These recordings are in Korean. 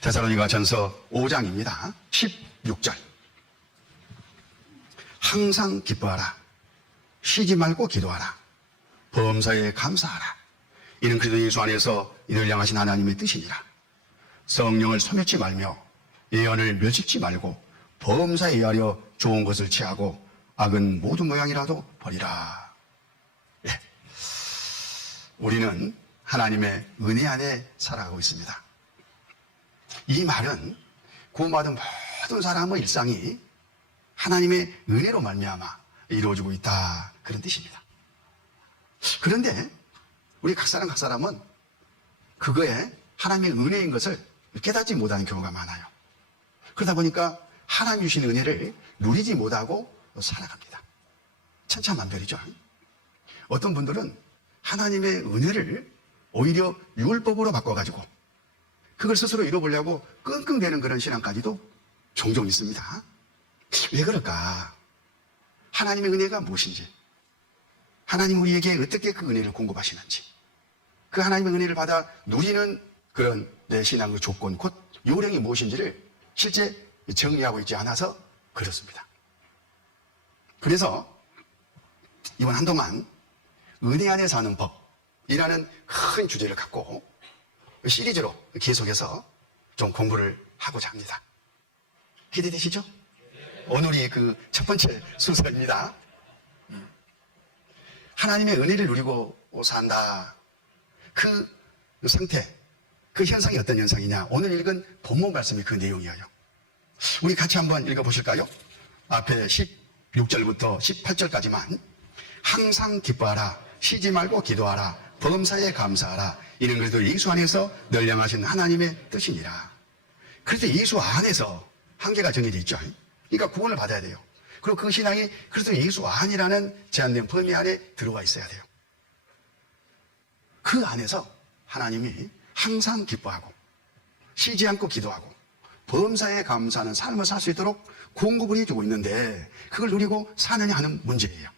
데살로니가전서 5장입니다. 16절. 항상 기뻐하라. 쉬지 말고 기도하라. 범사에 감사하라. 이는 그리스도 예수 안에서 이를 향하신 하나님의 뜻이니라. 성령을 소멸치 말며 예언을 멸시치 말고 범사에 의하여 좋은 것을 취하고 악은 모든 모양이라도 버리라. 예. 우리는 하나님의 은혜 안에 살아가고 있습니다. 이 말은 구원받은 모든 사람의 일상이 하나님의 은혜로 말미암아 이루어지고 있다, 그런 뜻입니다. 그런데 우리 각 사람은 그거에 하나님의 은혜인 것을 깨닫지 못하는 경우가 많아요. 그러다 보니까 하나님 주신 은혜를 누리지 못하고 살아갑니다. 천차만별이죠. 어떤 분들은 하나님의 은혜를 오히려 율법으로 바꿔가지고 그걸 스스로 이뤄보려고 끙끙대는 그런 신앙까지도 종종 있습니다. 왜 그럴까? 하나님의 은혜가 무엇인지, 하나님 우리에게 어떻게 그 은혜를 공급하시는지, 그 하나님의 은혜를 받아 누리는 그런 내 신앙의 조건, 곧 요령이 무엇인지를 실제 정리하고 있지 않아서 그렇습니다. 그래서 이번 한동안 은혜 안에 사는 법이라는 큰 주제를 갖고 시리즈로 계속해서 좀 공부를 하고자 합니다. 기대되시죠? 오늘이 그 첫 번째 순서입니다. 하나님의 은혜를 누리고 산다. 그 상태, 그 현상이 어떤 현상이냐? 오늘 읽은 본문 말씀이 그 내용이에요. 우리 같이 한번 읽어보실까요? 앞에 16절부터 18절까지만. 항상 기뻐하라. 쉬지 말고 기도하라. 범사에 감사하라. 이는 그래도 예수 안에서 널 향하신 하나님의 뜻이니라. 그래서 예수 안에서 한계가 정해져 있죠. 그러니까 구원을 받아야 돼요. 그리고 그 신앙이 그래서 예수 안이라는 제한된 범위 안에 들어와 있어야 돼요. 그 안에서 하나님이 항상 기뻐하고 쉬지 않고 기도하고 범사에 감사하는 삶을 살 수 있도록 공급을 해주고 있는데, 그걸 누리고 사느냐 하는 문제예요.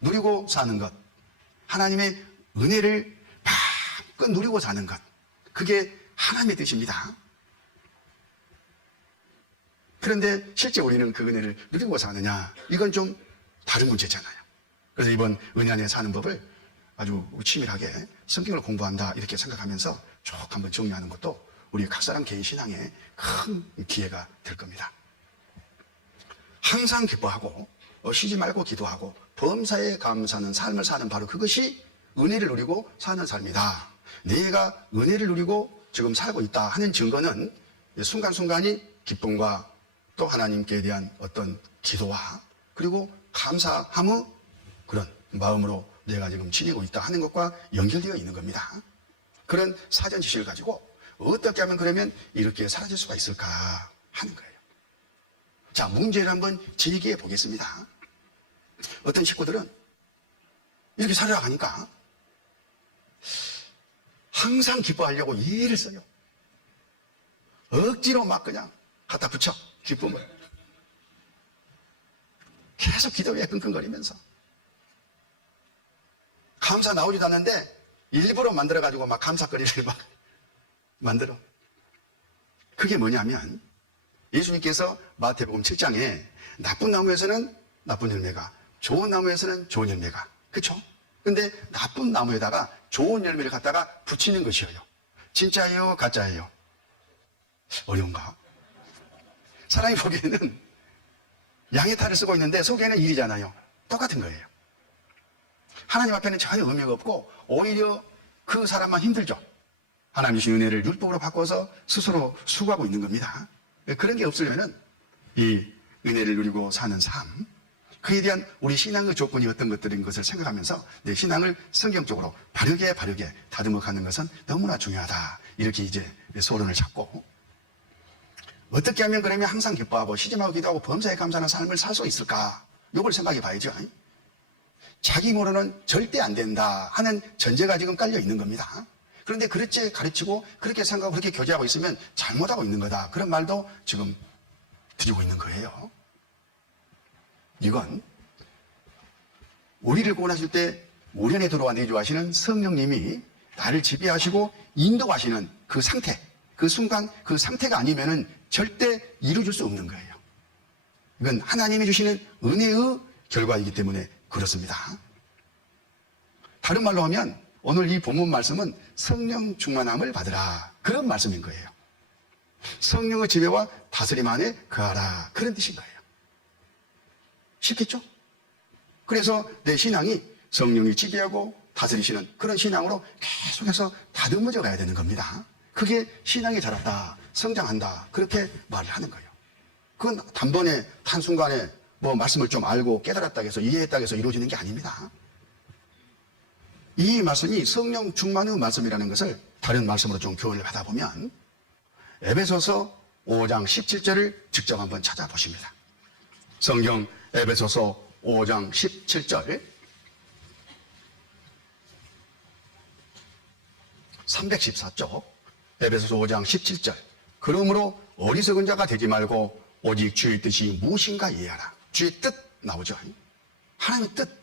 누리고 사는 것, 하나님의 은혜를 마음껏 누리고 사는 것, 그게 하나님의 뜻입니다. 그런데 실제 우리는 그 은혜를 누리고 사느냐, 이건 좀 다른 문제잖아요. 그래서 이번 은혜 안에 사는 법을 아주 치밀하게 성경을 공부한다, 이렇게 생각하면서 쭉 한번 정리하는 것도 우리 각 사람 개인 신앙에 큰 기회가 될 겁니다. 항상 기뻐하고 쉬지 말고 기도하고 범사에 감사하는 삶을 사는, 바로 그것이 은혜를 누리고 사는 삶이다. 내가 은혜를 누리고 지금 살고 있다 하는 증거는 순간순간이 기쁨과 또 하나님께 대한 어떤 기도와 그리고 감사함의 그런 마음으로 내가 지금 지내고 있다 하는 것과 연결되어 있는 겁니다. 그런 사전 지식을 가지고 어떻게 하면 그러면 이렇게 사라질 수가 있을까 하는 거예요. 자, 문제를 한번 제기해 보겠습니다. 어떤 식구들은 이렇게 살아가니까 항상 기뻐하려고 예를 써요. 억지로 막 그냥 갖다 붙여, 기쁨을. 계속 기도에 끙끙거리면서. 감사 나오지도 않는데 일부러 만들어가지고 막 감사거리를 막 만들어. 그게 뭐냐면 예수님께서 마태복음 7장에 나쁜 나무에서는 나쁜 열매가, 좋은 나무에서는 좋은 열매가, 그렇죠? 근데 나쁜 나무에다가 좋은 열매를 갖다가 붙이는 것이에요. 진짜예요, 가짜예요? 어려운가? 사람이 보기에는 양의 탈을 쓰고 있는데 속에는 일이잖아요. 똑같은 거예요. 하나님 앞에는 전혀 의미가 없고 오히려 그 사람만 힘들죠. 하나님 주신 은혜를 율법으로 바꿔서 스스로 수고하고 있는 겁니다. 그런 게 없으려면 이 은혜를 누리고 사는 삶, 그에 대한 우리 신앙의 조건이 어떤 것들인 것을 생각하면서 내 신앙을 성경적으로 바르게 다듬어 가는 것은 너무나 중요하다, 이렇게 이제 소론을 잡고, 어떻게 하면 그러면 항상 기뻐하고 쉬지 말고 기도하고 범사에 감사하는 삶을 살 수 있을까? 이걸 생각해 봐야죠. 자기 모로는 절대 안 된다 하는 전제가 지금 깔려 있는 겁니다. 그런데 그렇게 가르치고 그렇게 생각하고 그렇게 교제하고 있으면 잘못하고 있는 거다, 그런 말도 지금 드리고 있는 거예요. 이건 우리를 구원하실 때 우리 안에 들어와 내주하시는 성령님이 나를 지배하시고 인도하시는 그 상태, 그 순간 그 상태가 아니면은 절대 이루어질 수 없는 거예요. 이건 하나님이 주시는 은혜의 결과이기 때문에 그렇습니다. 다른 말로 하면 오늘 이 본문 말씀은 성령 충만함을 받으라, 그런 말씀인 거예요. 성령의 지배와 다스림 안에 거하라, 그런 뜻인 거예요. 쉽겠죠? 그래서 내 신앙이 성령이 지배하고 다스리시는 그런 신앙으로 계속해서 다듬어져 가야 되는 겁니다. 그게 신앙이 자랐다, 성장한다, 그렇게 말을 하는 거예요. 그건 단번에 한순간에 뭐 말씀을 좀 알고 깨달았다 해서 이해했다 해서 이루어지는 게 아닙니다. 이 말씀이 성령 충만의 말씀이라는 것을 다른 말씀으로 좀 교훈을 받아보면 에베소서 5장 17절을 직접 한번 찾아보십니다. 성경 에베소서 5장 17절 314쪽 에베소서 5장 17절 그러므로 어리석은 자가 되지 말고 오직 주의 뜻이 무엇인가 이해하라. 주의 뜻 나오죠. 하나님의 뜻.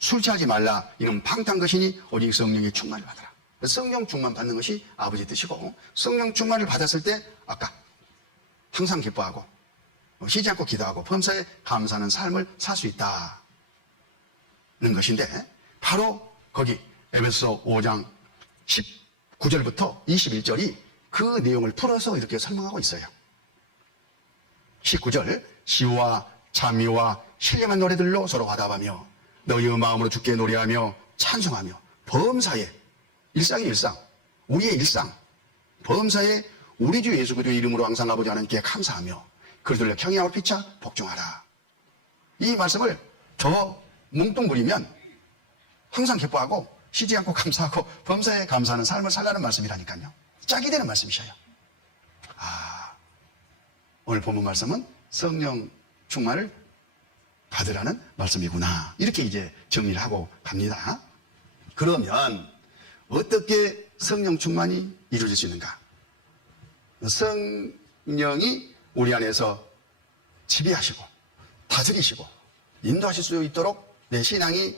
술 취하지 말라. 이는 방탕 것이니 오직 성령의 충만을 받아라. 성령 충만 받는 것이 아버지 뜻이고 성령 충만을 받았을 때 아까 항상 기뻐하고 쉬지 않고 기도하고 범사에 감사하는 삶을 살 수 있다는 것인데 바로 거기 에베소서 5장 19절부터 21절이 그 내용을 풀어서 이렇게 설명하고 있어요. 19절 시와 찬미와 신령한 노래들로 서로 화답하며 너희의 마음으로 주께 노래하며 찬송하며 범사에 일상이 일상 우리의 일상 범사에 우리 주 예수 그리스도의 이름으로 항상 아버지 하나님께 감사하며 그들을 경외하고 피차 복종하라. 이 말씀을 더 뭉뚱그리면 항상 기뻐하고 쉬지 않고 감사하고 범사에 감사하는 삶을 살라는 말씀이라니까요. 짝이 되는 말씀이셔요. 오늘 본문 말씀은 성령 충만을 받으라는 말씀이구나. 이렇게 이제 정리를 하고 갑니다. 그러면 어떻게 성령 충만이 이루어질 수 있는가? 성령이 우리 안에서 지배하시고 다스리시고 인도하실 수 있도록 내 신앙이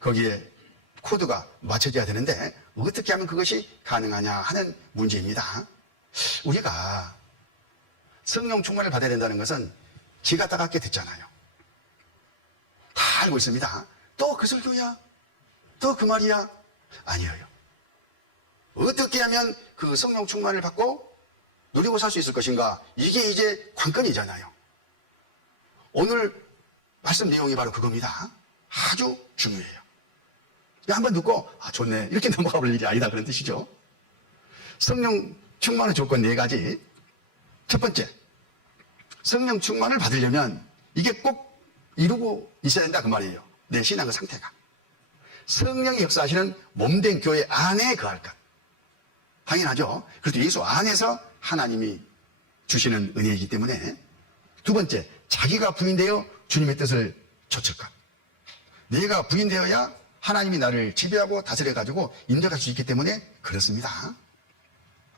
거기에 코드가 맞춰져야 되는데 어떻게 하면 그것이 가능하냐 하는 문제입니다. 우리가 성령 충만을 받아야 된다는 것은 기가 따갑게 됐잖아요. 다 알고 있습니다. 또 그 설교야? 또 그 말이야? 아니에요. 어떻게 하면 그 성령 충만을 받고 누리고 살 수 있을 것인가? 이게 이제 관건이잖아요. 오늘 말씀 내용이 바로 그겁니다. 아주 중요해요. 한번 듣고 좋네 이렇게 넘어가 볼 일이 아니다 그런 뜻이죠. 성령 충만의 조건 4가지. 첫 번째, 성령 충만을 받으려면 이게 꼭 이루고 있어야 된다 그 말이에요. 내 신앙의 상태가 성령이 역사하시는 몸된 교회 안에 거할 것. 당연하죠. 그래도 예수 안에서 하나님이 주시는 은혜이기 때문에. 두 번째, 자기가 부인되어 주님의 뜻을 좇을 것. 내가 부인되어야 하나님이 나를 지배하고 다스려가지고 인도할 수 있기 때문에 그렇습니다.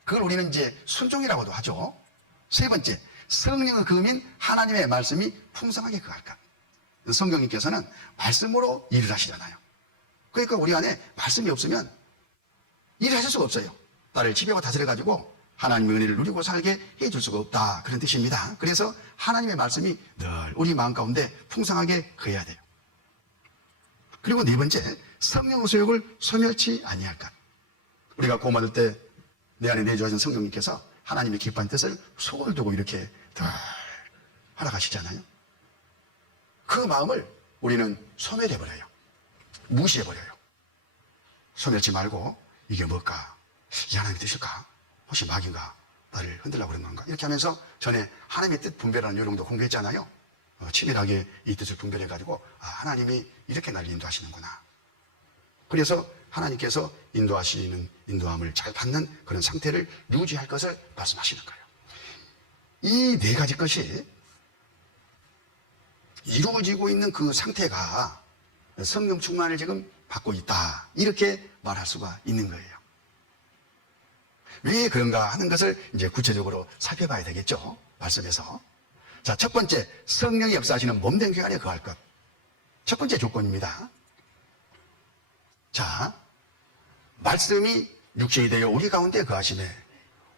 그걸 우리는 이제 순종이라고도 하죠. 세 번째, 성령의 금인 하나님의 말씀이 풍성하게 거할 것. 성경님께서는 말씀으로 일을 하시잖아요. 그러니까 우리 안에 말씀이 없으면 일을 하실 수가 없어요. 나를 지배하고 다스려가지고 하나님의 은혜를 누리고 살게 해줄 수가 없다 그런 뜻입니다. 그래서 하나님의 말씀이 늘 우리 마음 가운데 풍성하게 거해야 돼요. 그리고 네 번째, 성령의 소욕을 소멸치 아니할 것. 우리가 고마울 때 내 안에 내주하신 성령님께서 하나님의 기뻐하는 뜻을 속을 두고 이렇게 덜 활약하시잖아요. 그 마음을 우리는 소멸해버려요. 무시해버려요. 소멸치 말고 이게 뭘까? 이 하나님의 뜻일까? 혹시 마귀인가? 나를 흔들려고 그런 건가? 이렇게 하면서 전에 하나님의 뜻 분별하는 요령도 공부했잖아요. 치밀하게 이 뜻을 분별해가지고 하나님이 이렇게 날 인도하시는구나. 그래서 하나님께서 인도하시는 인도함을 잘 받는 그런 상태를 유지할 것을 말씀하시는 거예요. 이 4가지 것이 이루어지고 있는 그 상태가 성령 충만을 지금 받고 있다. 이렇게 말할 수가 있는 거예요. 왜 그런가 하는 것을 이제 구체적으로 살펴봐야 되겠죠. 말씀에서. 자, 첫 번째, 성령이 역사하시는 몸된 교회 안에 거할 것. 첫 번째 조건입니다. 자, 말씀이 육신이 되어 우리 가운데 거하시네.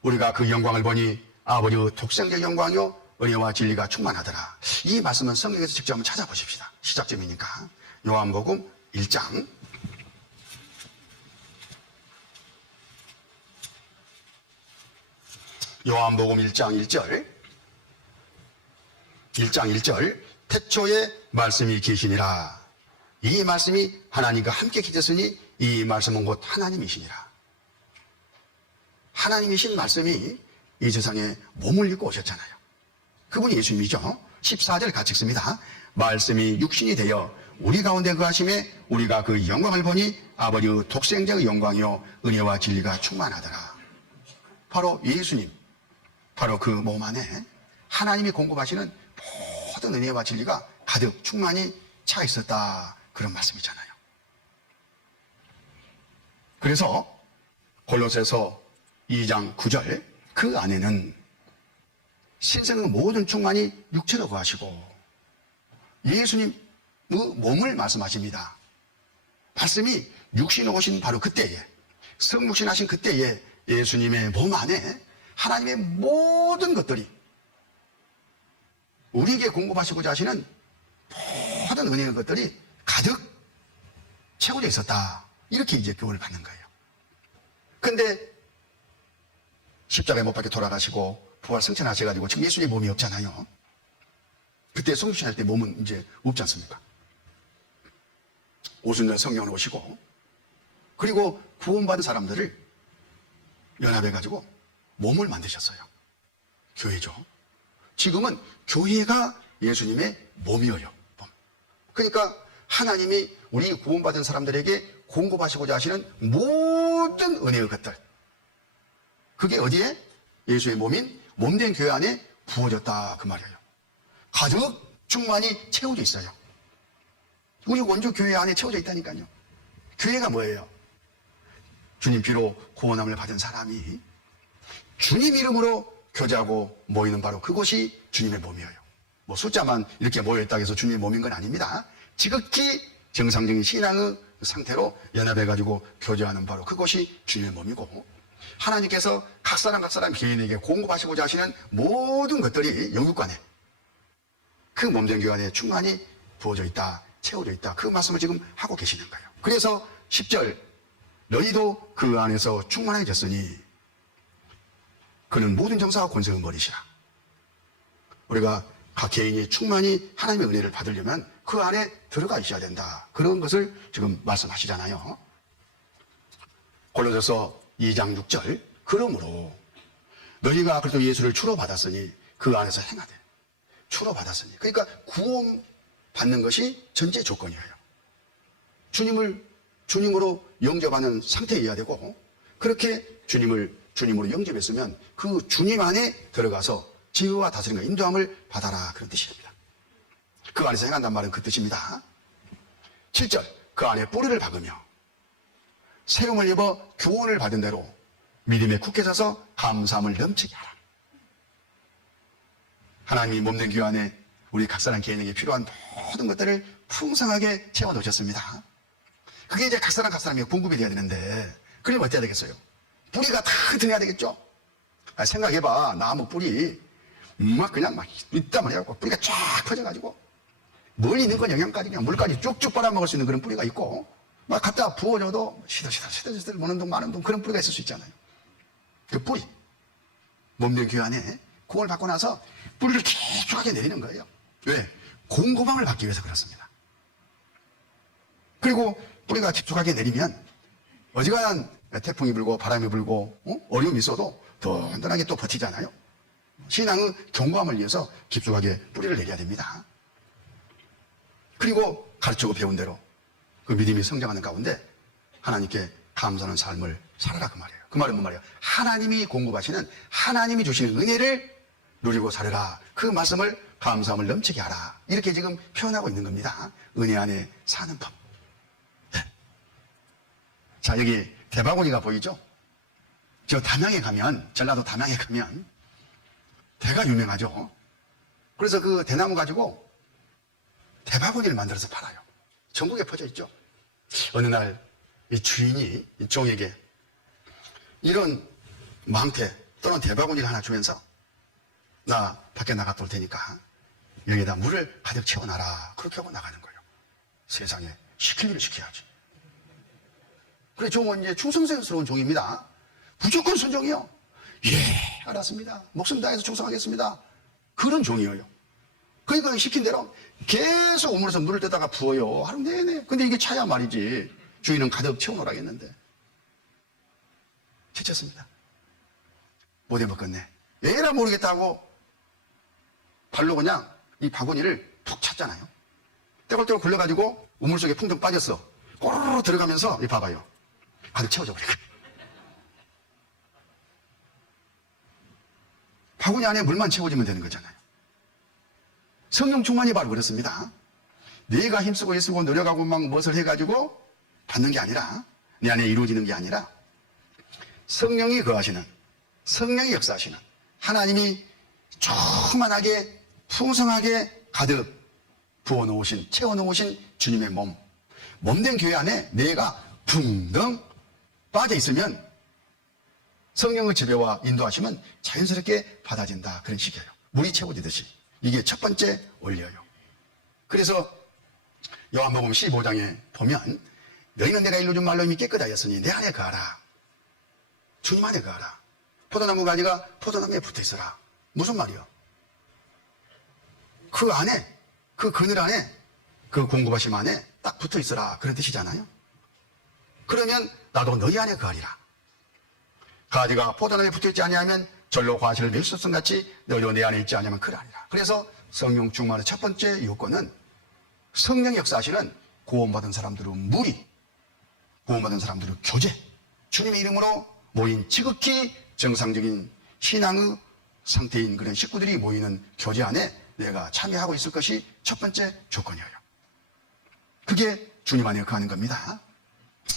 우리가 그 영광을 보니 아버지의 독생적 영광이요 은혜와 진리가 충만하더라. 이 말씀은 성경에서 직접 한번 찾아보십시다. 시작점이니까. 요한복음 1장. 요한복음 1장 1절. 1장 1절. 태초에 말씀이 계시니라. 이 말씀이 하나님과 함께 계셨으니 이 말씀은 곧 하나님이시니라. 하나님이신 말씀이 이 세상에 몸을 입고 오셨잖아요. 그분이 예수님이죠. 14절 같이 읽습니다. 말씀이 육신이 되어 우리 가운데 거하심에 우리가 그 영광을 보니 아버지의 독생자의 영광이요 은혜와 진리가 충만하더라. 바로 예수님, 바로 그 몸 안에 하나님이 공급하시는 모든 은혜와 진리가 가득 충만히 차 있었다. 그런 말씀이잖아요. 그래서 골로새서 2장 9절 그 안에는 신성의 모든 충만이 육체로 거하시고 예수님의 몸을 말씀하십니다. 말씀이 육신으로 오신 바로 그때에 성육신 하신 그때에 예수님의 몸 안에 하나님의 모든 것들이 우리에게 공급하시고자 하시는 모든 은혜의 것들이 가득 채워져 있었다. 이렇게 이제 교훈을 받는 거예요. 근데 십자가에 못 박혀 돌아가시고 부활 승천하셔가지고 지금 예수님의 몸이 없잖아요. 그때 성육신할 때 몸은 이제 없지 않습니까? 오순절 성령을 오시고 그리고 구원받은 사람들을 연합해가지고 몸을 만드셨어요. 교회죠. 지금은 교회가 예수님의 몸이에요. 몸. 그러니까 하나님이 우리 구원받은 사람들에게 공급하시고자 하시는 모든 은혜의 것들 그게 어디에? 예수의 몸인 몸된 교회 안에 부어졌다 그 말이에요. 가득 충만히 채워져 있어요. 우리 원주 교회 안에 채워져 있다니까요. 교회가 뭐예요? 주님 비로 구원함을 받은 사람이 주님 이름으로 교제하고 모이는 바로 그곳이 주님의 몸이에요. 뭐 숫자만 이렇게 모여있다고 해서 주님의 몸인 건 아닙니다. 지극히 정상적인 신앙의 상태로 연합해가지고 교제하는 바로 그곳이 주님의 몸이고 하나님께서 각 사람 개인에게 공급하시고자 하시는 모든 것들이 영육간에 그 몸된 교회 안에 충만히 부어져 있다, 채워져 있다. 그 말씀을 지금 하고 계시는 거예요. 그래서 10절 너희도 그 안에서 충만해졌으니 그는 모든 정사와 권세를 버리시라. 우리가 각 개인이 충만히 하나님의 은혜를 받으려면 그 안에 들어가 있어야 된다. 그런 것을 지금 말씀하시잖아요. 골로새서 2장 6절 그러므로 너희가 그리스도 예수를 주로 받았으니 그 안에서 행하되 주로 받았으니 그러니까 구원 받는 것이 전제 조건이에요. 주님으로 영접하는 상태여야 되고 그렇게 주님으로 영접했으면 그 주님 안에 들어가서 지혜와 다스림과 인도함을 받아라 그런 뜻입니다. 그 안에서 행한다는 말은 그 뜻입니다. 7절 그 안에 뿌리를 박으며 세움을 입어 교훈을 받은 대로 믿음에 굳게 서서 감사함을 넘치게 하라. 하나님이 몸된 교회 안에 우리 각 사람 개인에게 필요한 모든 것들을 풍성하게 채워놓으셨습니다. 그게 이제 각 사람이 공급이 돼야 되는데 그러면 어때야 되겠어요? 뿌리가 다 흩어내야 되겠죠? 생각해봐. 나무 뿌리 그냥 있단 말이야. 뿌리가 쫙 퍼져가지고 멀리 있는 건 영양까지 그냥 물까지 쭉쭉 빨아먹을 수 있는 그런 뿌리가 있고 막 갖다 부어줘도 시들시들 무는 동 마는 동 그런 뿌리가 있을 수 있잖아요. 그 뿌리 몸된 교회 안에 공을 받고 나서 뿌리를 깊숙하게 내리는 거예요. 왜? 공급함을 받기 위해서 그렇습니다. 그리고 뿌리가 깊숙하게 내리면 어지간한 태풍이 불고 바람이 불고 어려움이 있어도 더 든든하게 또 버티잖아요. 신앙의 견고함을 위해서 깊숙하게 뿌리를 내려야 됩니다. 그리고 가르치고 배운 대로 그 믿음이 성장하는 가운데 하나님께 감사하는 삶을 살아라 그 말이에요. 그 말은 뭔 말이에요? 하나님이 공급하시는 하나님이 주시는 은혜를 누리고 살아라. 그 말씀을 감사함을 넘치게 하라. 이렇게 지금 표현하고 있는 겁니다. 은혜 안에 사는 법. 네. 자, 여기 대바구니가 보이죠? 저 담양에 가면, 전라도 담양에 가면 대가 유명하죠. 그래서 그 대나무 가지고 대바구니를 만들어서 팔아요. 전국에 퍼져 있죠. 어느 날 이 주인이 이 종에게 이런 망태 또는 대바구니를 하나 주면서 나 밖에 나갔다 올 테니까 여기에다 물을 가득 채워놔라. 그렇게 하고 나가는 거예요. 세상에 시킬 일을 시켜야지. 그래, 종은 이제 충성스러운 종입니다. 무조건 순종이요. 예, 알았습니다. 목숨 다해서 충성하겠습니다. 그런 종이에요. 그러니까 시킨 대로 계속 우물에서 물을 떼다가 부어요. 하루 내내. 근데 이게 차야 말이지. 주인은 가득 채워놓으라 했는데. 지쳤습니다. 못 해먹겠네. 에라 모르겠다고 발로 그냥 이 바구니를 푹 찼잖아요. 떼굴떼굴 굴려가지고 우물 속에 풍덩 빠졌어. 꼬르르 들어가면서 이 봐봐요. 가득 채워져 버리고. 바구니 안에 물만 채워지면 되는 거잖아요. 성령 충만이 바로 그렇습니다. 내가 힘쓰고 애쓰고 노력하고 막 무엇을 해가지고 받는 게 아니라, 내 안에 이루어지는 게 아니라 성령이 거하시는, 성령이 역사하시는 하나님이 충만하게 풍성하게 가득 부어놓으신, 채워놓으신 주님의 몸된 교회 안에 내가 붕덩 빠져 있으면 성령의 지배와 인도하심은 자연스럽게 받아진다. 그런 식이에요. 물이 채워지듯이. 이게 첫 번째 원리예요. 그래서 요한복음 15장에 보면 너희는 내가 일러준 말로 이미 깨끗하였으니 내 안에 거하라. 주님 안에 거하라. 포도나무 가지가 포도나무에 붙어 있어라. 무슨 말이요? 그 안에, 그 그늘 안에, 그 공급하심 안에 딱 붙어 있어라. 그런 뜻이잖아요. 그러면 나도 너희 안에 거하리라. 가지가 포도나무에 붙어 있지 아니하면 절로 과실을 맺을 수 같이 너희도 내 안에 있지 아니하면 그러하리라. 그래서 성령 충만의 첫 번째 요건은 성령 역사하시는 구원받은 사람들의 무리, 구원받은 사람들의 교제, 주님의 이름으로 모인 지극히 정상적인 신앙의 상태인 그런 식구들이 모이는 교제 안에 내가 참여하고 있을 것이 첫 번째 조건이에요. 그게 주님 안에 거하는 겁니다.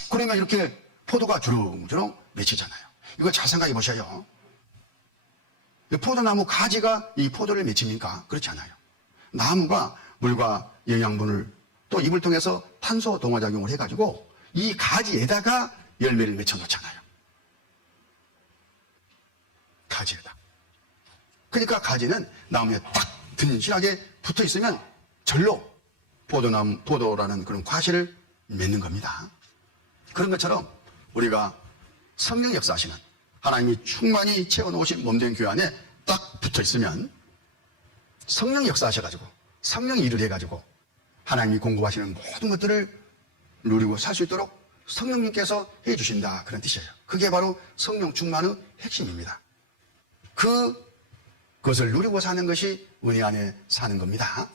그러면 이렇게 포도가 주렁주렁 맺히잖아요. 이거 잘 생각해 보셔요. 포도나무 가지가 이 포도를 맺힙니까? 그렇지 않아요. 나무가 물과 영양분을 또 입을 통해서 탄소 동화작용을 해가지고 이 가지에다가 열매를 맺혀 놓잖아요. 가지에다. 그러니까 가지는 나무에 딱 든실하게 붙어 있으면 절로 포도라는 그런 과실을 맺는 겁니다. 그런 것처럼 우리가 성령 역사하시는 하나님이 충만히 채워놓으신 몸된 교회 안에 딱 붙어 있으면 성령 역사하셔가지고 성령이 일을 해가지고 하나님이 공급하시는 모든 것들을 누리고 살 수 있도록 성령님께서 해주신다. 그런 뜻이에요. 그게 바로 성령 충만의 핵심입니다. 그것을 누리고 사는 것이 은혜 안에 사는 겁니다.